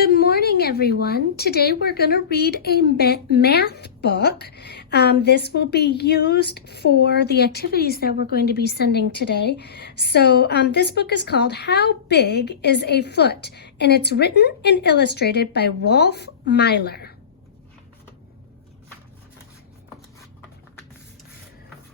Good morning, everyone. Today we're going to read a math book. This will be used for the activities that we're going to be sending today. So this book is called How Big is a Foot? And it's written and illustrated by Rolf Myller.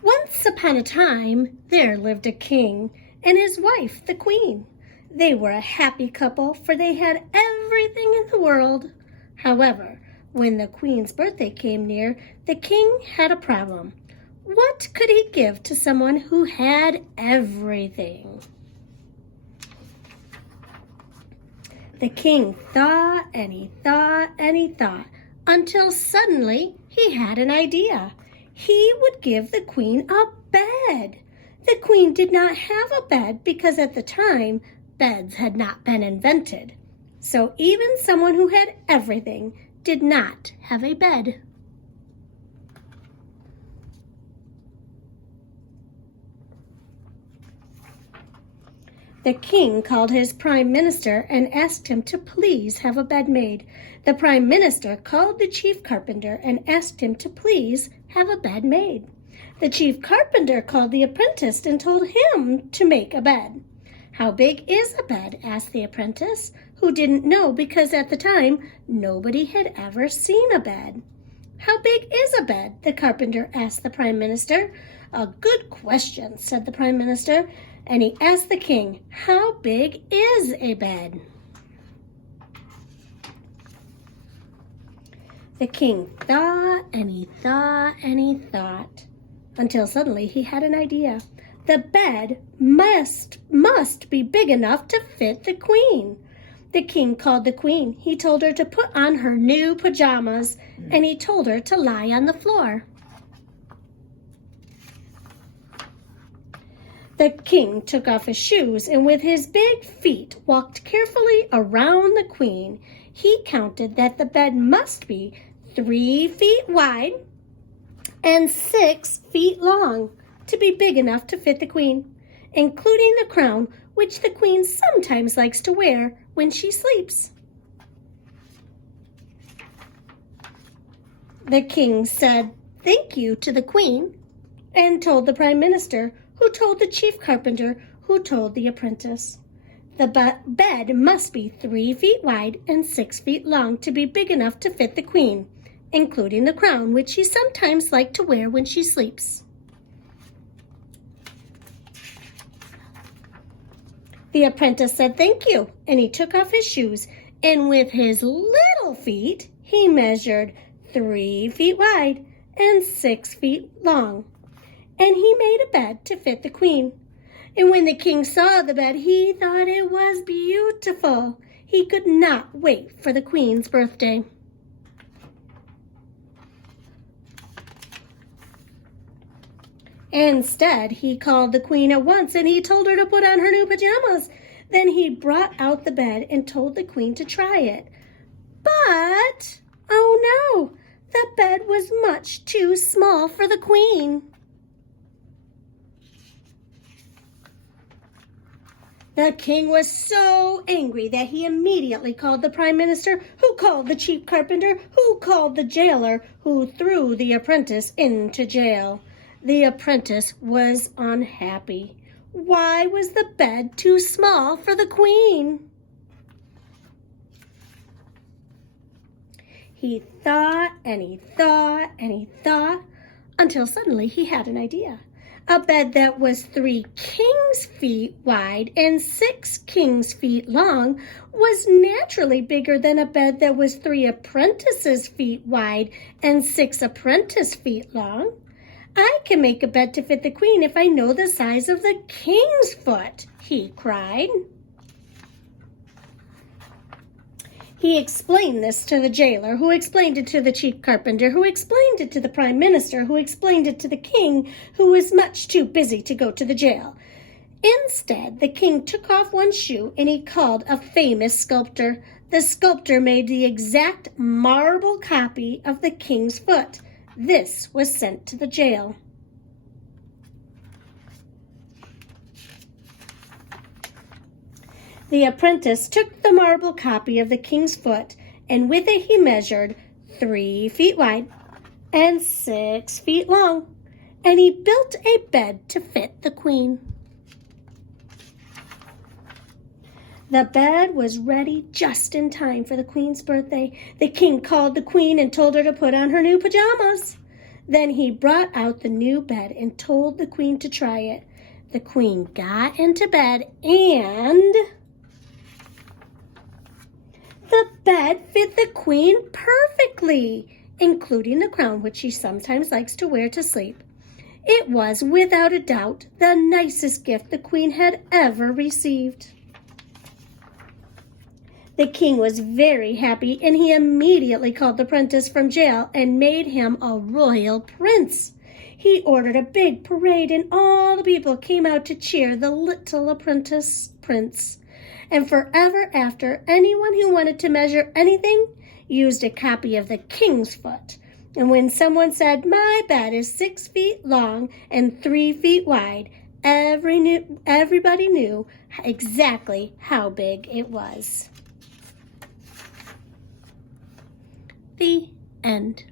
Once upon a time, there lived a king and his wife, the queen. They were a happy couple, for they had everything in the world. However, when the queen's birthday came near, the king had a problem. What could he give to someone who had everything? The king thought and he thought and he thought, until suddenly he had an idea. He would give the queen a bed. The queen did not have a bed because at the time, beds had not been invented. So even someone who had everything did not have a bed. The king called his prime minister and asked him to please have a bed made. The prime minister called the chief carpenter and asked him to please have a bed made. The chief carpenter called the apprentice and told him to make a bed. How big is a bed? Asked the apprentice, who didn't know because at the time nobody had ever seen a bed. How big is a bed? The carpenter asked the prime minister. A good question, said the prime minister, and he asked the king, how big is a bed? The king thought and he thought and he thought, until suddenly he had an idea. The bed must be big enough to fit the queen. The king called the queen. He told her to put on her new pajamas, and he told her to lie on the floor. The king took off his shoes and with his big feet walked carefully around the queen. He counted that the bed must be 3 feet wide and 6 feet long to be big enough to fit the queen, including the crown, which the queen sometimes likes to wear when she sleeps. The king said thank you to the queen and told the prime minister, who told the chief carpenter, who told the apprentice. The bed must be 3 feet wide and 6 feet long to be big enough to fit the queen, including the crown, which she sometimes likes to wear when she sleeps. The apprentice said thank you, and he took off his shoes, and with his little feet, he measured 3 feet wide and 6 feet long, and he made a bed to fit the queen. And when the king saw the bed, he thought it was beautiful. He could not wait for the queen's birthday. Instead, he called the queen at once and he told her to put on her new pajamas. Then he brought out the bed and told the queen to try it. But, oh no, the bed was much too small for the queen. The king was so angry that he immediately called the prime minister, who called the chief carpenter, who called the jailer, who threw the apprentice into jail. The apprentice was unhappy. Why was the bed too small for the queen? He thought and he thought and he thought until suddenly he had an idea. A bed that was 3 king's feet wide and 6 king's feet long was naturally bigger than a bed that was 3 apprentices' feet wide and 6 apprentice feet long. I can make a bed to fit the queen if I know the size of the king's foot, he cried. He explained this to the jailer, who explained it to the chief carpenter, who explained it to the prime minister, who explained it to the king, who was much too busy to go to the jail. Instead, the king took off one shoe and he called a famous sculptor. The sculptor made the exact marble copy of the king's foot. This was sent to the jail. The apprentice took the marble copy of the king's foot, and with it he measured 3 feet wide and 6 feet long, and he built a bed to fit the queen. The bed was ready just in time for the queen's birthday. The king called the queen and told her to put on her new pajamas. Then he brought out the new bed and told the queen to try it. The queen got into bed and the bed fit the queen perfectly, including the crown which she sometimes likes to wear to sleep. It was, without a doubt, the nicest gift the queen had ever received. The king was very happy, and he immediately called the apprentice from jail and made him a royal prince. He ordered a big parade, and all the people came out to cheer the little apprentice prince. And forever after, anyone who wanted to measure anything used a copy of the king's foot. And when someone said, "My bed is 6 feet long and 3 feet wide," everybody knew exactly how big it was. The end.